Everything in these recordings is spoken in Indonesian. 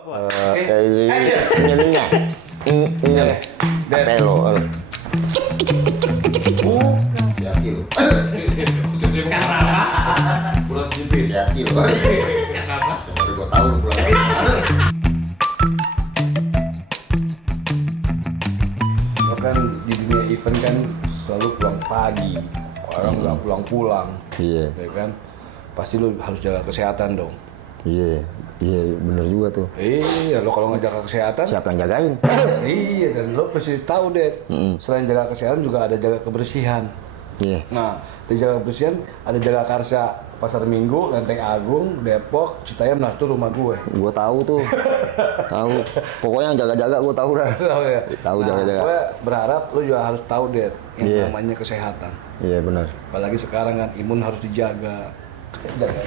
Apa lo? Yakin lo. Pulang jepit. Yakin lo. Kenapa? Baru gua tahu pulang. Lo kan di dunia event kan selalu pulang pagi, orang nggak pulang-pulang, Iya, ya kan? Pasti lo harus jaga kesehatan dong. iya, bener juga tuh. Iya, lo kalau nggak jaga kesehatan, Siapa yang jagain? iya, dan lo pasti tahu deh. Selain jaga kesehatan juga ada jaga kebersihan. Iya. Nah, di jaga kebersihan ada jaga karsa Pasar Minggu, Lenteng Agung, Depok, Citayam, nah itu rumah gue. Gua tahu tuh. Tahu. Pokoknya yang jaga-jaga gua tahu dah. Tahu ya? Tahu jaga-jaga. Gue berharap lo juga harus tahu deh yang Iya. namanya kesehatan. Iya benar. Apalagi sekarang kan imun harus dijaga.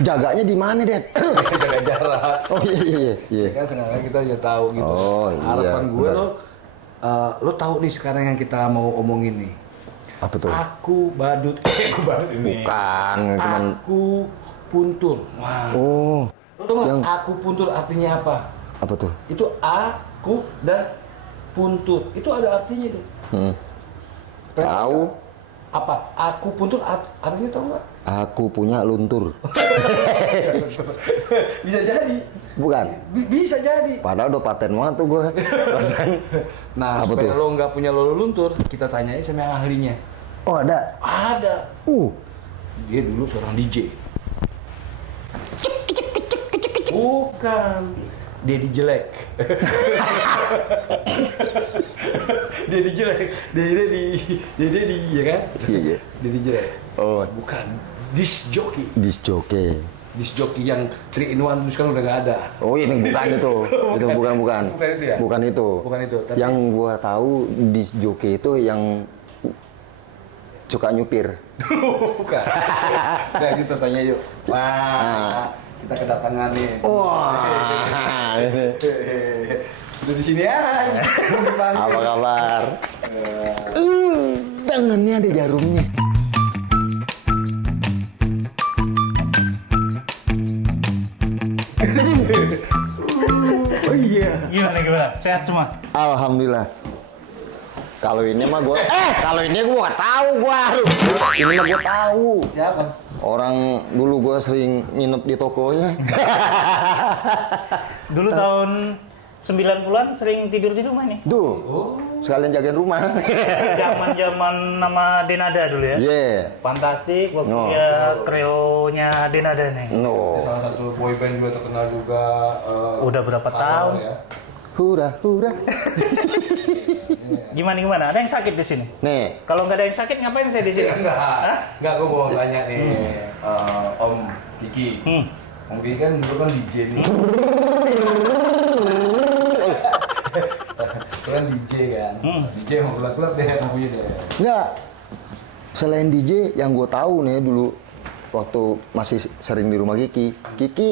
Jaganya di mana, Dad? Jaga jarak. Oh iya. Ya kan sekarang kita juga tahu gitu. Oh, iya, Harapan gue benar. lo tahu nih sekarang yang kita mau omongin nih. Apa tuh? Aku badut. Aku badut ini. Bukan, cuman Aku puntur. Wah. oh, Lo tau nggak yang- aku puntur artinya apa? apa tuh? Itu aku dan puntur. Itu ada artinya deh. Tahu? Apa? Aku puntur artinya tahu nggak? Aku punya luntur. Bisa jadi. Bukan. Bisa jadi. Padahal udah paten banget tuh gue. Nah, Apa supaya tuh? lo nggak punya lolo luntur, kita tanyanya sama yang ahlinya. Oh ada. Ada. Dia dulu seorang DJ. Bukan. Dedi jelek. Dedi jelek. Dedi, ya kan? Iya. Dedi jelek. Oh, Bukan. Disc jockey. disc jockey. Disc jockey yang 3 in 1 terus kan udah nggak ada. Oh ini bukan itu. Itu bukan. Bukan itu ya? Bukan itu. Bukan itu, tapi- Yang gua tahu disc jockey itu yang suka nyupir. Bukan. Nah, kita tanya yuk. Wah, kita kedatangan nih. Wah. Udah di sini aja. Apa kabar? Tangannya ada jarumnya. Oh iya. Gimana? Sehat semua? Alhamdulillah. Kalau ini mah gue, kalau ini gue gak tahu gue. Ini mah gue tahu. Siapa? Orang dulu gue sering nginep di tokonya. Dulu tahun 90-an sering tidur di rumah nih. Tuh, sekalian jagain rumah. Zaman-zaman nama Denada dulu ya. Yeah. Fantastik waktu No. dia kreonya Denada nih. No. Salah satu boyband juga terkenal juga. Udah berapa tahun? Ya. Hura. Gimana? Ada yang sakit di sini? Nih, Kalau nggak ada yang sakit ngapain saya di sini? Enggak, gue mau tanya nih, Om Kiki. Om Kiki kan dulu kan DJ nih. Lu kan DJ kan. DJ mau klub-klub deh, mau punya deh. enggak. Selain DJ yang gue tahu nih dulu waktu masih sering di rumah Kiki. Kiki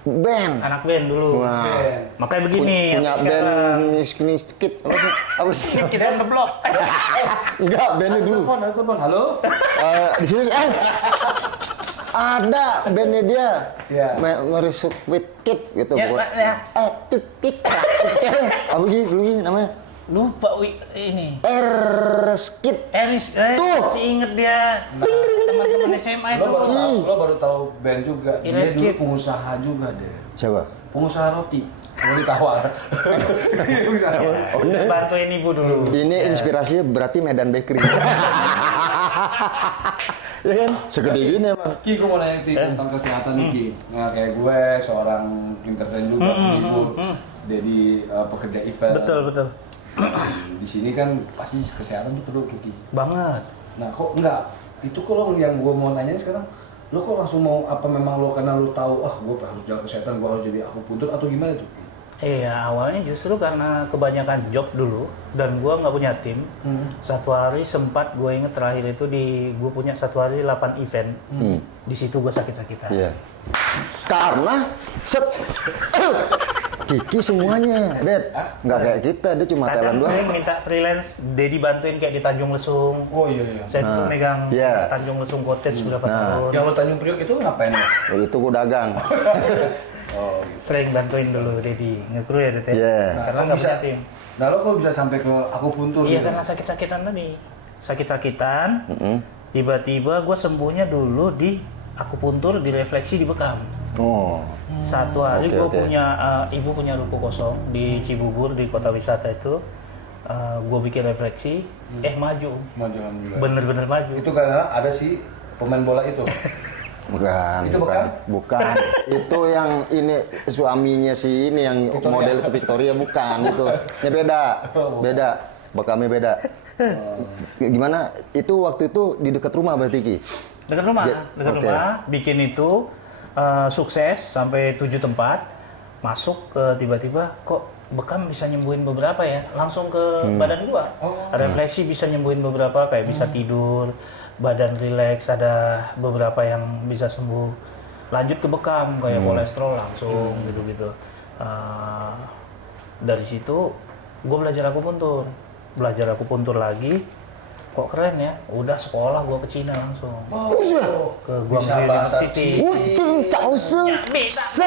band. Anak band dulu. Wah. Makanya begini. Punya sampai sekarang. band Skinny Skid. Apa sih? Kita on the block. Enggak, bandnya dulu. Ada telepon, halo? Di sini ada bandnya dia. Iya. Meresuk with kid gitu. Ya, buat. ya. Tupik. Apa sih dulu namanya? Lupa ini. Skid. Eris, Tuh. masih inget dia. Teman-teman SMA itu. Lo baru tahu band juga. Dia Iya, dulu skip. pengusaha juga deh. Siapa? Pengusaha roti. Mau ditawar. Pengusaha roti. Bantuin ibu dulu. Ini inspirasinya berarti Medan Bakery. Ya kan? Segede gini emang. Ki, gue mau nanya Ki tentang kesehatan nih Ki. Nah, kayak gue seorang entertain juga, penghibur, jadi pekerja event. Betul. Di sini kan pasti kesehatan tuh perlu tuh Ki. Banget. Nah, kok enggak? Itu kok lo yang gue mau nanya sekarang, lo kok langsung mau apa memang lo karena lo tahu gue harus jaga kesehatan, gue harus jadi aku puntur atau gimana tuh Ki? Iya, awalnya justru karena kebanyakan job dulu dan gua nggak punya tim. Satu hari sempat gue inget terakhir itu gue punya satu hari 8 event. Di situ gue sakit-sakitan. Iya. Karena Kiki semuanya, Dad. Nggak kayak kita, dia cuma talent Kadang doang. saya minta freelance, Dedi bantuin kayak di Tanjung Lesung. Oh iya. Saya dulu megang Iya. Tanjung Lesung Cottage beberapa tahun. Yang lo Tanjung Priok itu ngapain? Mas? Itu gue dagang. Oh, gitu. Sering bantuin dulu Dedi ngekru ya Det. Iya. Karena kok nggak bisa, punya tim. nah lo kok bisa sampai ke akupuntur? Iya gitu? karena sakit-sakitan tadi. Sakit-sakitan. Mm-mm. Tiba-tiba gue sembuhnya dulu di akupuntur, di refleksi di bekam. Oh. Satu hari Oke, gue oke. punya ibu punya ruko kosong di Cibubur di kota wisata itu. Gue bikin refleksi, maju. Maju alhamdulillah. Bener-bener maju. Itu karena ada si pemain bola itu. Bukan, Itu bukan. Itu yang ini suaminya si ini yang Victoria. model ke Victoria bukan itu. Ini beda. Beda. Bekamnya beda. Gimana? Itu waktu itu di dekat rumah berarti Ki? Dekat rumah, Oke. rumah, bikin itu sukses sampai 7 tempat, masuk tiba-tiba kok bekam bisa nyembuhin beberapa ya, langsung ke badan gua. Refleksi bisa nyembuhin beberapa, kayak bisa tidur, badan rileks, ada beberapa yang bisa sembuh. Lanjut ke bekam, kayak kolesterol langsung gitu-gitu. Dari situ gua belajar akupuntur lagi. Kok keren ya, udah sekolah gua ke Cina langsung. Ke Bisa Guangzhou bahasa University. Cina. 我听早生受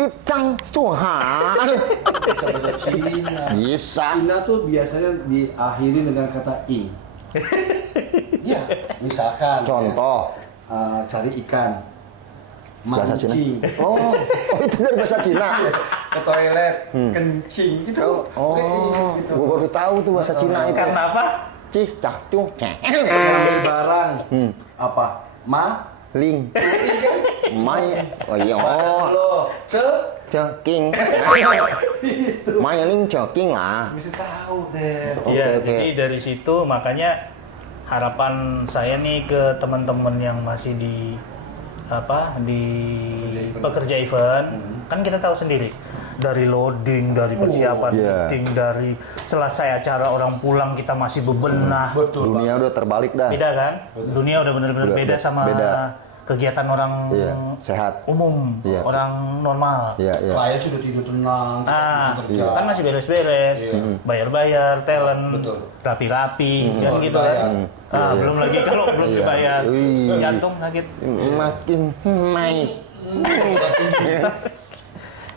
一张做哈。 Bisa bahasa Cina. Bisa. Cina tuh biasanya diakhiri dengan kata ing. Iya, misalkan. Contoh Cari ikan. bahasa Cina. Mancing. Oh, itu dari bahasa Cina. Ke toilet, kencing gitu. Oh, Gitu. gua baru tahu tuh bahasa Cina itu. Karena apa? Cih, cah, cung, ceh. Ngambil barang. Apa? Ling, mai, oh iya, oh, Lo, ceking, mai ling ceking lah. mesti tahu deh. Oke, Iya, oke. jadi dari situ makanya harapan saya nih ke teman-teman yang masih di pekerja event, kan kita tahu sendiri dari loading, dari persiapan iya. meeting, dari selesai acara orang pulang kita masih bebenah. Betul. Dunia udah terbalik dah. Beda kan? Dunia udah benar-benar Udah beda sama beda. kegiatan orang Iya, sehat. umum, Iya. orang normal. Iya, iya. Klien sudah tidur tenang, kita sudah kerja. Kan masih beres-beres, bayar-bayar, talent, Betul. rapi-rapi, kan Belum gitu dibayar. kan. Iya. Belum lagi kalau belum Iya. dibayar, Wih. jantung sakit. Makin naik.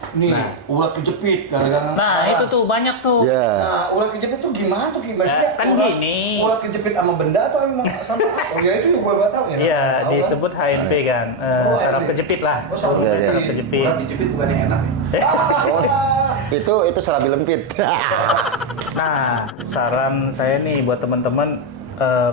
Nih, ulat kejepit gara-gara. Nah, itu tuh banyak tuh. Ya. Nah, ulat kejepit tuh gimana tuh? Maksudnya kan ulat- gini. Ulat kejepit sama benda atau emang sama? Oh ya itu gue gak tahu ya. Iya, Tahu kan? disebut HNP kan, saraf HNP. kejepit lah. Oh, saraf Iya, iya. Saraf kejepit. Ulat dijepit bukan yang enak ya. Itu serabi lempit. Nah, saran saya nih buat teman-teman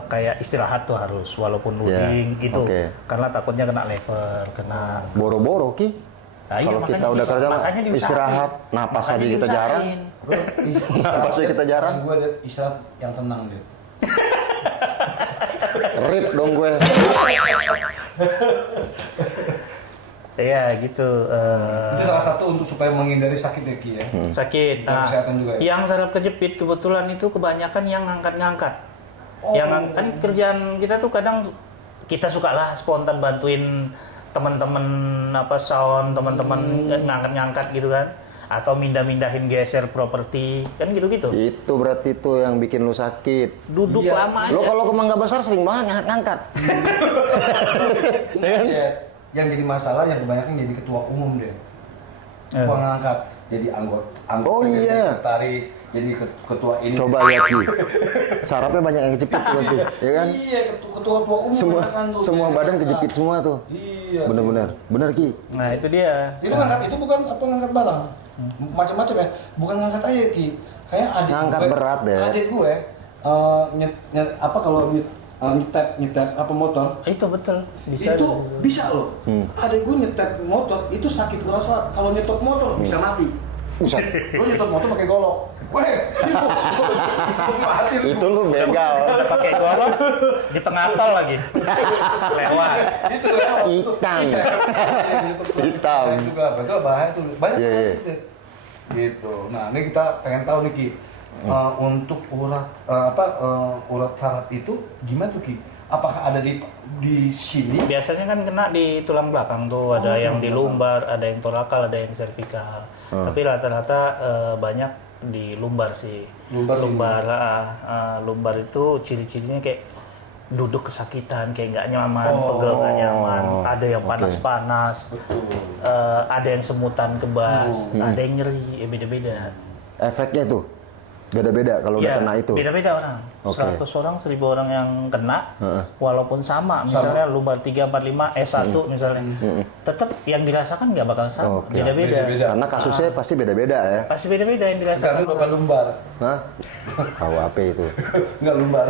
kayak istirahat tuh harus, walaupun loading gitu, oke. karena takutnya kena lever, kena. Boro-boro Ki. Nah, iya, Kalau makanya kita udah kerja mah makanya diusahain. istirahat, napas Makanya aja kita jarang. diusahain. Apa sih kita jarang? Gue ada istirahat yang tenang deh. Rip dong gue. Iya gitu. Itu salah satu untuk supaya menghindari sakit ya Ki ya. Sakit. Dan Nah, kesehatan juga ya? yang saraf kejepit kebetulan itu kebanyakan yang ngangkat-ngangkat. Oh. Yang kan kerjaan kita tuh kadang kita suka lah spontan bantuin teman-teman sound, teman-teman ngangkat-ngangkat gitu kan, atau mindah-mindahin geser properti kan gitu-gitu. Itu berarti tuh yang bikin lu sakit. Duduk Iya. lama aja. Lo kalau ke Mangga Besar sering banget ngangkat. Iya. Yang jadi masalah yang kebanyakan jadi ketua umum deh. Suka ngangkat jadi anggota Oh, jadi iya. sekretaris, jadi ketua ini. Coba lihat Ki. Sarafnya banyak yang kejepit tuh pasti, ya kan? Iya, ketua umum Semua kan tuh. semua badan kejepit semua tuh. Iya. Bener-bener. Bener Ki. Nah itu dia. Itu ngangkat itu bukan apa ngangkat barang. Macam-macam ya. Bukan ngangkat aja Ki. Kayak adik Ngangkat gue. berat, deh. Adik gue apa kalau nyetep apa motor Itu betul. Bisa. itu bisa loh. Adik gue nyetep motor itu sakit gue rasa kalau nyetop motor bisa mati. Buset. Lo nyetop motor pakai golok. Weh, mati lu. Itu lu begal. Udah pakai golok di tengah tol lagi. Lewat. Itu lewat. Hitam. Hitam. Hitam. Juga betul bahaya tuh. Banyak Iya, iya. gitu. Gitu. Nah, ini kita pengen tahu nih Ki. Untuk urat urat saraf itu gimana tuh Ki? Apakah ada di sini? Biasanya kan kena di tulang belakang tuh, ada yang di lumbar, ada yang torakal, ada yang servikal. Tapi rata-rata banyak di lumbar sih. Lumbar sih. Lumbar itu ciri-cirinya kayak duduk kesakitan, kayak nggak nyaman, pegel nggak nyaman, ada yang panas-panas, ada yang semutan kebas, ada yang nyeri, beda-beda. Efeknya tuh beda-beda kalau udah kena itu. Beda-beda orang. Oke. 100 orang, 1000 orang yang kena, walaupun sama, misalnya lumbar 3, 4, 5, S1 misalnya, tetap yang dirasakan nggak bakal sama, Oke. beda-beda. Karena kasusnya pasti beda-beda ya. Pasti beda-beda yang dirasakan. Sekarang berapa lumbar? Hah? Tahu apa itu? Nggak lumbar.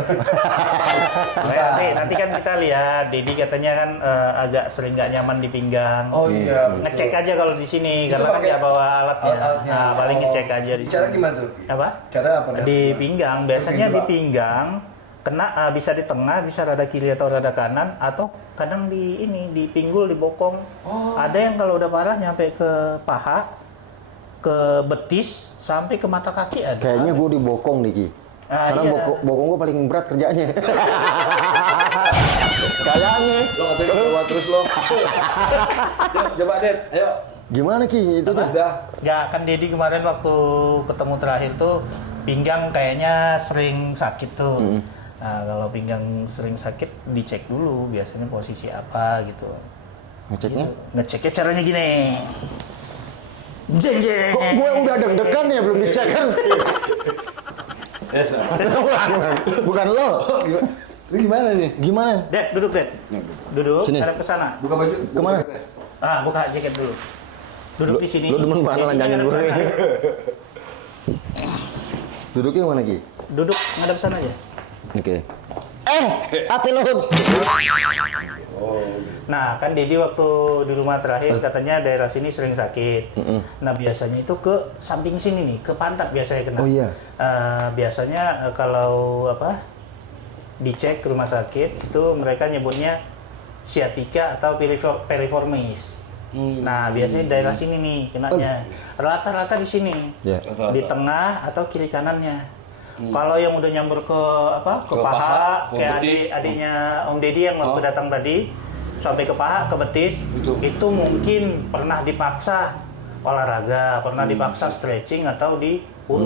Nanti kan kita lihat, Dedi katanya kan agak sering nggak nyaman di pinggang. Oh iya. Ngecek aja kalau di sini, Itu karena kan pakai nggak bawa alatnya. alat-alatnya. Nah, paling ngecek aja di Cara sini. gimana tuh? Apa? Cara apa? Di pinggang, biasanya Oke, di coba. pinggang kena bisa di tengah, bisa rada kiri atau rada kanan, atau kadang di ini di pinggul, di bokong. Ada yang kalau udah parah nyampe ke paha, ke betis, sampai ke mata kaki ada. Kayaknya gue di bokong nih Ki. Karena iya. bokong gue paling berat kerjanya. Kayaknya. Lo katanya keluar terus lo. Coba Det, ayo. Gimana Ki itu tuh? Udah. Ya kan Dedi kemarin waktu ketemu terakhir tuh pinggang kayaknya sering sakit tuh. Nah kalau pinggang sering sakit dicek dulu biasanya posisi apa gitu. Ngeceknya? Gitu. Ngeceknya caranya gini. Jeng jeng. Kok gue udah deg-degan ya belum dicek kan? Bukan lo. Lu gimana nih? Gimana? Ded, duduk Ded. Duduk, Sini. hadap ke sana. Buka baju. Kemana? Buka jaket dulu. Duduk di sini. Lo demen banget Jadinya lanjangin ngadep gue. sana. Duduknya mana Ki? Duduk ngadep sana aja. Oke. Api lo. Nah, kan Dedi waktu di rumah terakhir katanya daerah sini sering sakit. Nah, biasanya itu ke samping sini nih, ke pantat biasanya kena. Oh iya. Biasanya kalau apa? Dicek ke rumah sakit itu mereka nyebutnya sciatica atau piriformis. Nah, biasanya daerah sini nih kenanya. Rata-rata di sini. Ya. Di tengah atau kiri kanannya. Kalau yang udah nyamber ke apa? Ke paha, ke kayak betis. adiknya Om Dedi yang waktu datang tadi sampai ke paha, ke betis, itu mungkin pernah dipaksa olahraga, pernah dipaksa stretching atau diurut.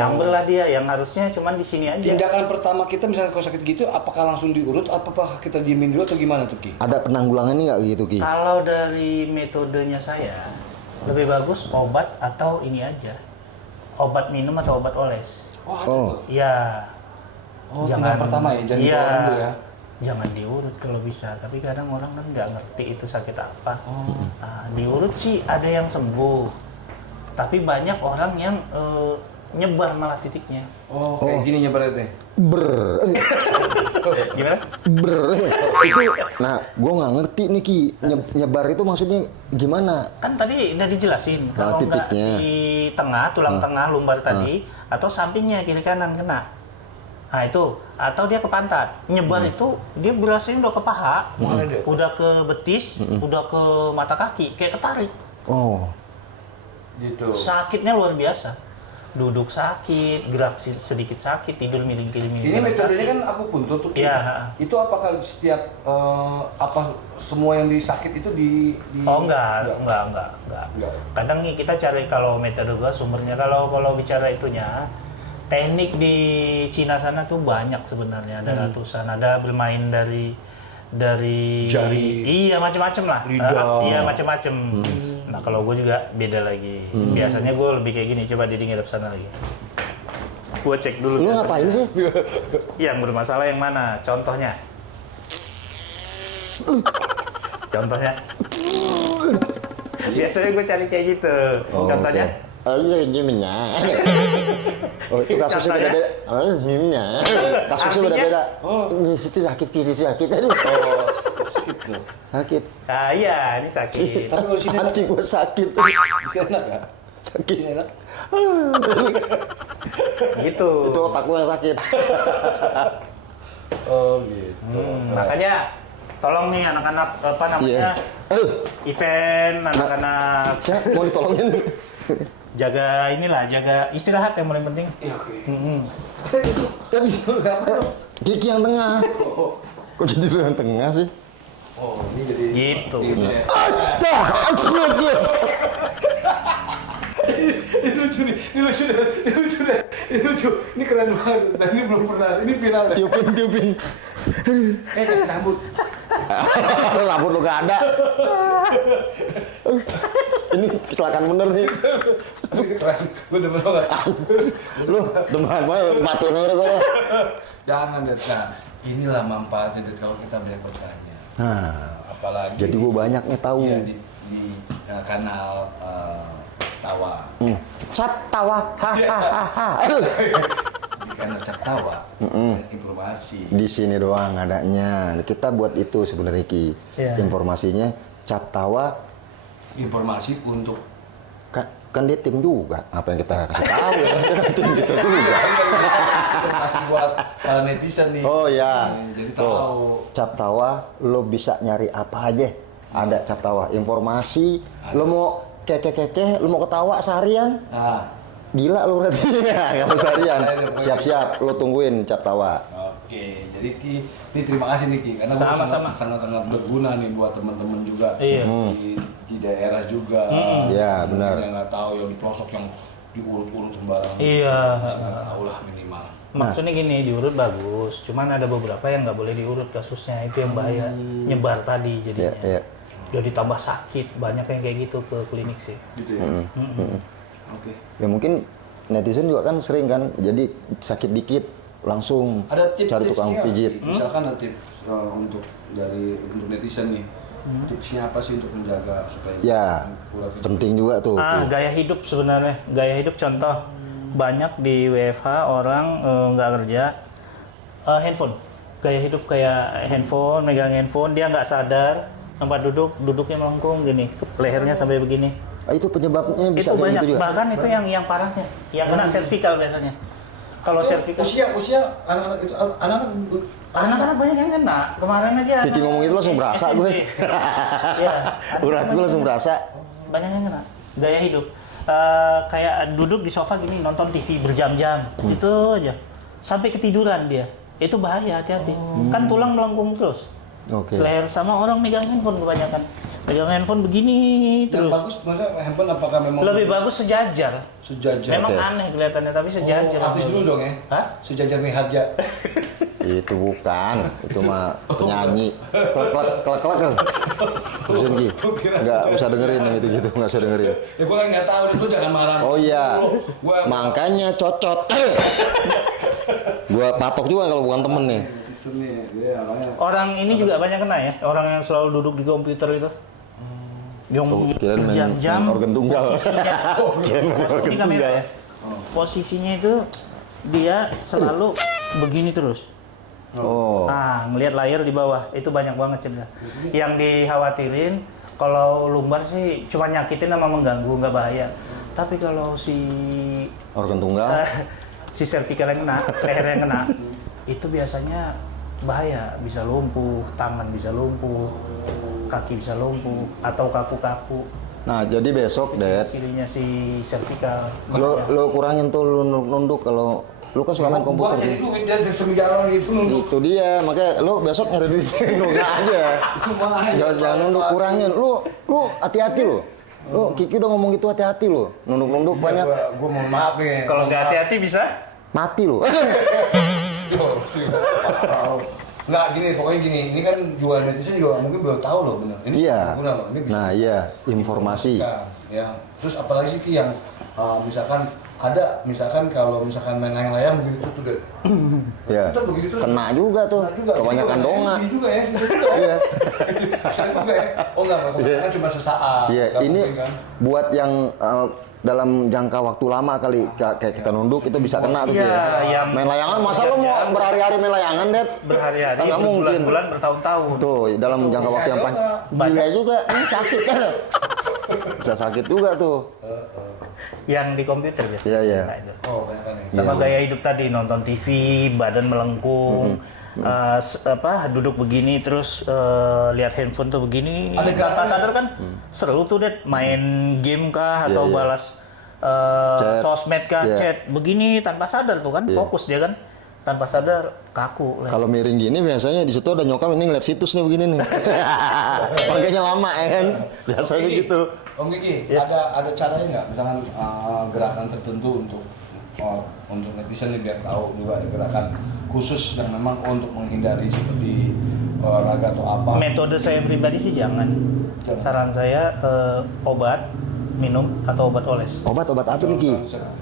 Nyamber lah dia yang harusnya cuman di sini aja. Tindakan pertama kita misalnya kalau sakit gitu, apakah langsung diurut, apakah kita diemin dulu atau gimana tuh Ki? Ada penanggulangannya nggak gitu Ki? Kalau dari metodenya saya lebih bagus obat atau ini aja. Obat minum atau obat oles. Oh. Iya. Tindakan pertama ya, jangan iya, dibawa dulu ya. Jangan diurut kalau bisa, tapi kadang orang kan nggak ngerti itu sakit apa. Nah, diurut sih ada yang sembuh, tapi banyak orang yang nyebar malah titiknya. Kayak gini nyebarannya. Gimana? Itu, nah, gue nggak ngerti nih Ki. Nyebar itu maksudnya gimana? Kan tadi udah dijelasin, kalau nggak titiknya. di tengah, tulang tengah lumbar tadi, atau sampingnya kiri kanan kena. Nah itu, atau dia ke pantat. Nyebar itu dia berasanya udah ke paha, udah ke betis, udah ke mata kaki, kayak ketarik. Oh. Gitu. Sakitnya luar biasa. Duduk sakit, gerak sedikit sakit, tidur miring-miring. Ini metodenya kan aku puntur tuh. Ki. Iya. Itu apakah setiap apa semua yang disakit itu di Oh enggak. Kadang nih kita cari kalau metode gua sumbernya kalau bicara itunya teknik di Cina sana tuh banyak sebenarnya, ada ratusan, ada bermain dari jari, iya macam-macam lah, lidah. iya macam-macam. Nah kalau gue juga beda lagi. Biasanya gue lebih kayak gini, coba Didi ngadep sana lagi. Gue cek dulu. Lu ngapain sih? Yang bermasalah yang mana? Contohnya. Contohnya. Biasanya gue cari kayak gitu. Contohnya. Oh iya gimana? Oh itu kasusnya Contohnya? beda-beda. Oh gimana? Kasusnya Artinya? beda-beda. Di situ sakit, kiri sakit. Aduh. sakit tuh. Sakit. Ah iya, ini sakit. Tapi kalau sini Hati gue sakit. di sini enak ya? Sakit. Sini enak. Gitu. Itu otak gue yang sakit. Oh gitu. Makanya tolong nih anak-anak apa namanya? Event anak-anak Siapa mau ditolongin? jaga jaga istirahat yang paling penting. Iya oke. Kiki yang tengah. Kok jadi lu yang tengah sih? Oh ini jadi. Gitu. Ini lucu nih, ini lucu. Ini keren banget. Dan ini belum pernah, ini viral. Tiupin. Kasih rambut. Rambut lu gak ada. Ini kecelakaan bener nih. Gue demen banget. Lu demen banget, matiin aja gue. Jangan deh. Nah, inilah manfaatnya Ded, kalau kita banyak bertanya. Nah, Apalagi jadi gue banyak nih tahu. Iya, di kanal Tawa. Cap tawa, hahaha. Di kanal Cak Tawa, banyak informasi. Di sini doang adanya. Kita buat itu sebenarnya Ki. Iya. Informasinya cap tawa Informasi untuk kan dia tim juga. Apa yang kita kasih tahu ya? Tim kita juga. informasi buat para netizen nih. Oh ya. Jadi Tuh, tahu. cap tawa lo bisa nyari apa aja. Ada cap tawa, informasi, lo mau kekeh-kekeh, lo mau ketawa seharian. Nah, Gila lo berarti. Kalau seharian. Siap-siap lo tungguin cap tawa. oke. Jadi Ki, ini terima kasih nih Ki, karena Sama-sama. sangat berguna nih buat teman-teman juga Iya. di daerah juga. Iya, benar. Yang nggak tahu yang di pelosok yang diurut-urut sembarangan. Iya. Nggak tahu lah minimal. Maksudnya gini, diurut bagus, cuman ada beberapa yang nggak boleh diurut kasusnya, itu yang bahaya, nyebar tadi jadinya. Iya, iya. Udah ditambah sakit, banyak yang kayak gitu ke klinik sih. Gitu ya. Oke. Ya mungkin netizen juga kan sering kan, jadi sakit dikit langsung Ada tips cari tukang pijit. Misalkan ada tips untuk netizen nih. Tipsnya apa sih untuk menjaga supaya Ya, urat itu- penting juga tuh. Gaya hidup sebenarnya, gaya hidup contoh, banyak di WFH orang nggak kerja, handphone, gaya hidup kayak handphone, megang handphone, dia nggak sadar, tempat duduknya melengkung gini, lehernya sampai begini. Itu penyebabnya bisa Itu kayak banyak, gitu juga. bahkan itu yang parahnya, yang kena cervical biasanya. Kalau cervical, usia anak-anak itu anak-anak banyak yang kena. Kemarin aja. Vicky anak- ngomong itu langsung berasa SMP. gue. Iya. Urat gue langsung berasa. Banyak yang kena. Gaya hidup. Kayak duduk di sofa gini nonton TV berjam-jam. Itu aja. Sampai ketiduran dia. Itu bahaya, hati-hati. Kan tulang melengkung terus. Oke. Leher sama orang megang handphone kebanyakan. Megang handphone begini yang terus. bagus maksudnya handphone apakah memang Lebih bagus sejajar. sejajar? Memang Oke. aneh kelihatannya tapi sejajar. artis dulu dong ya? Hah? Sejajar nih Harja. Itu bukan, itu mah penyanyi. Kelak. Terusin Ki. Enggak usah dengerin yang itu-gitu, enggak usah dengerin. Ya gua kan nggak tahu, lu jangan marah. Oh iya. Gua Makanya cocot. Gua patok juga kalau bukan temen nih. netizen nih, dia orangnya. Orang ini juga banyak kena ya, orang yang selalu duduk di komputer itu. Yang Kirain main berjam-jam. organ tunggal. Kirain main Masuk organ di kamera tunggal. ya. Posisinya itu dia selalu begini terus. Oh. Ngelihat layar di bawah, itu banyak banget cedera. Yang dikhawatirin kalau lumbar sih cuma nyakitin sama mengganggu, nggak bahaya. Tapi kalau Organ tunggal. si cervical yang kena, leher yang kena, itu biasanya bahaya, bisa lumpuh, tangan bisa lumpuh, kaki bisa lumpuh, atau kaku-kaku. Nah, jadi besok, Dad, Cirinya si cervical. lo kurangin tuh lu nunduk kalau lu kan suka main komputer. Gua jadi Ki. duit dia semi jalan gitu nunduk. Itu dia, makanya lu besok nyari duit nunduk aja. Jangan nunduk, kurangin. Lu hati-hati lu. Lu Kiki udah ngomong gitu hati-hati lu. Nunduk-nunduk banyak Gua mau maaf nih. Kalau nggak hati-hati bisa? mati lu. Nggak gini, pokoknya gini. Ini kan juga netizen juga mungkin belum tahu loh bener. Ini Iya. berguna loh. Ini bisa Nah, iya, informasi. Ya. Terus apalagi sih Ki, yang misalkan ada, misalkan kalau misalkan main layang-layang begitu tuh deh. Ya. Itu begitu tuh. Kena juga tuh. Kena juga. Kebanyakan Gitu, donga. Ini juga ya, susah juga ya. Iya. Susah juga ya. Oh enggak, kan cuma sesaat. Iya, Nggak ini mungkin, kan? buat yang dalam jangka waktu lama kali kayak kita nunduk itu bisa kena tuh Iya, ya. yang- Main layangan, masa lo mau berhari-hari main layangan, Dad? Berhari-hari, Kan nggak mungkin. berbulan-bulan, bertahun-tahun. Tuh, dalam jangka waktu yang panjang. Gila juga, ini sakit kan? Bisa sakit juga tuh. Yang di komputer biasanya. Iya, iya. Nah, itu. Oh, banyak kan ya. Sama Iya. gaya hidup tadi, nonton TV, badan melengkung, duduk begini terus lihat handphone tuh begini. Ada gerakan tanpa sadar kan seru tuh deh, main game kah Iya, atau iya. balas Chat. sosmed kah, Iya. chat begini tanpa sadar tuh kan, Iya. fokus dia kan, tanpa sadar kaku. Kalau miring gini biasanya di situ ada nyokap ini ngeliat situs nih begini nih. Makanya lama ya kan. Biasanya Gigi, gitu. Om Gigi, Yes. ada caranya nggak? Misalkan gerakan tertentu untuk untuk netizen nih biar tahu juga ada gerakan khusus yang memang untuk menghindari seperti olahraga atau apa. Metode saya pribadi sih jangan. Saran saya obat minum atau obat oles. Obat apa nih Ki?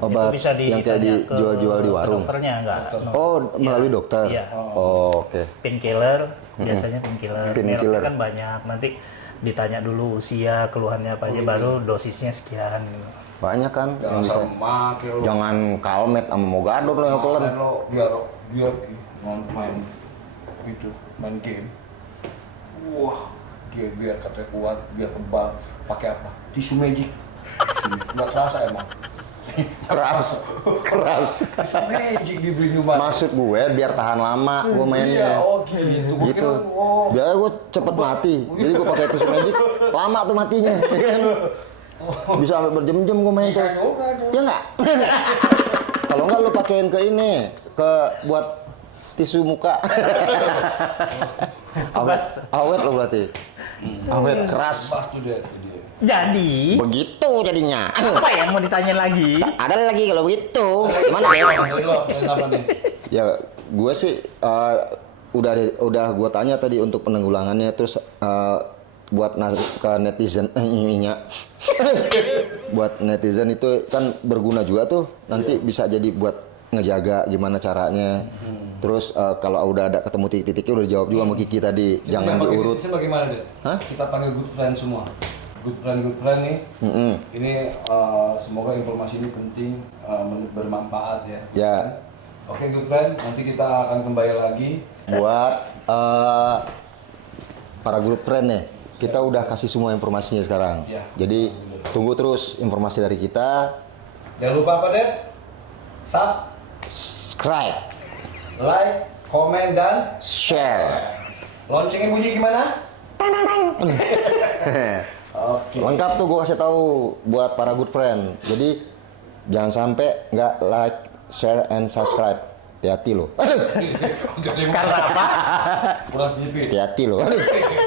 Obat Itu bisa yang kayak ditanya ke dijual-jual di warung. Dokternya enggak. Oh, melalui dokter. Iya. Oh, oke. Painkiller, biasanya painkiller. Painkiller. Mereknya kan banyak. Nanti ditanya dulu usia, keluhannya apa aja, baru dosisnya sekian. Banyak kan yang Jangan bisa. sama lo. Jangan kalmet sama mogador lo yang telan. Lo biar main game. Wah, dia biar katanya kuat, biar kebal. Pakai apa? Tisu magic. Nggak terasa emang. Keras. Tisu magic dibeli cuma. Maksud gue biar tahan lama gue mainnya. Iya, oh gitu. Gua Gitu. kira, oh. Biar gue cepet mati. Jadi gue pakai tisu magic, lama tuh matinya, ya kan? Bisa sampai berjam-jam gue main tuh. Ya nggak? Kalau nggak lu pakein ke ini, buat tisu muka. Awet lo berarti. Awet keras. Pas tuh dia. Jadi, Begitu jadinya. apa yang mau ditanya lagi? Ada lagi kalau begitu. Gimana ya? Dari lo, apa nih? Ya, gue sih udah gue tanya tadi untuk penanggulangannya, terus buat ke netizen buat netizen itu kan berguna juga tuh, nanti bisa jadi buat ngejaga gimana caranya. Terus kalau udah ada ketemu titik-titiknya udah dijawab juga sama Kiki tadi, jangan diurut. Bagaimana deh? Hah? Kita panggil good friend semua. Good friend nih. Ini semoga informasi ini penting, bermanfaat ya. Ya. Oke good friend, nanti kita akan kembali lagi. Buat para group friend nih, kita udah kasih semua informasinya sekarang. Ya. Jadi tunggu terus informasi dari kita. Jangan lupa apa deh? Subscribe, Like, komen dan share. loncengnya bunyi gimana? Oke. Lengkap tuh gue kasih tahu buat para good friend. Jadi jangan sampai nggak like, share, and subscribe. Hati-hati lo. Karena apa? Kurang jepit. Hati-hati lo.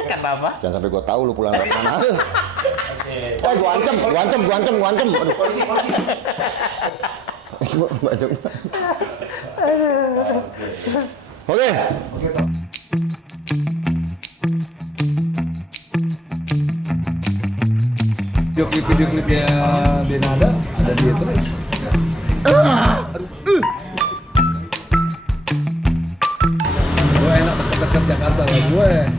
Karena apa? Jangan sampai gue tahu lu pulang dari mana. Oke. Oh, gue ancam. Aduh. Polisi. Banyak. Oke. Oke, Pak. Video klipnya Denada ada di terus. Gue enak deket-deket Jakarta lah gue.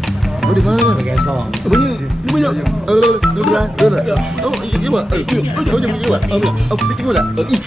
Oh, di mana, Bang? Gesong. Banyak. Oh, iya, iya, iya. Oh, jangan gitu, Pak. Oh, bikin gua. Oh, bikin gua. Ih.